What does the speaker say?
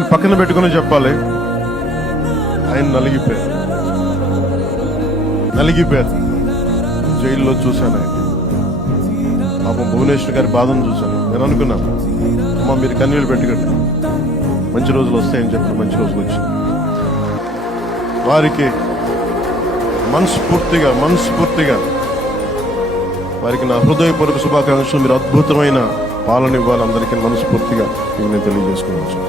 ఆయన పక్కన పెట్టుకుని చెప్పాలి, ఆయన నలిగిపోయారు. జైల్లో చూశాను ఆయన. పాపం భువనేశ్వర్ గారి బాధను చూశాను. నేను అనుకున్నాను, అమ్మ మీరు కన్నీళ్ళు పెట్టుకోండి, మంచి రోజులు వస్తాయని చెప్పి మంచి రోజులు వచ్చింది. వారికి మనస్ఫూర్తిగా వారికి నా హృదయపూర్వక శుభాకాంక్షలు. మీరు అద్భుతమైన పాలన ఇవ్వాలి అందరికీ మనస్ఫూర్తిగా నేను తెలియజేసుకోవచ్చు.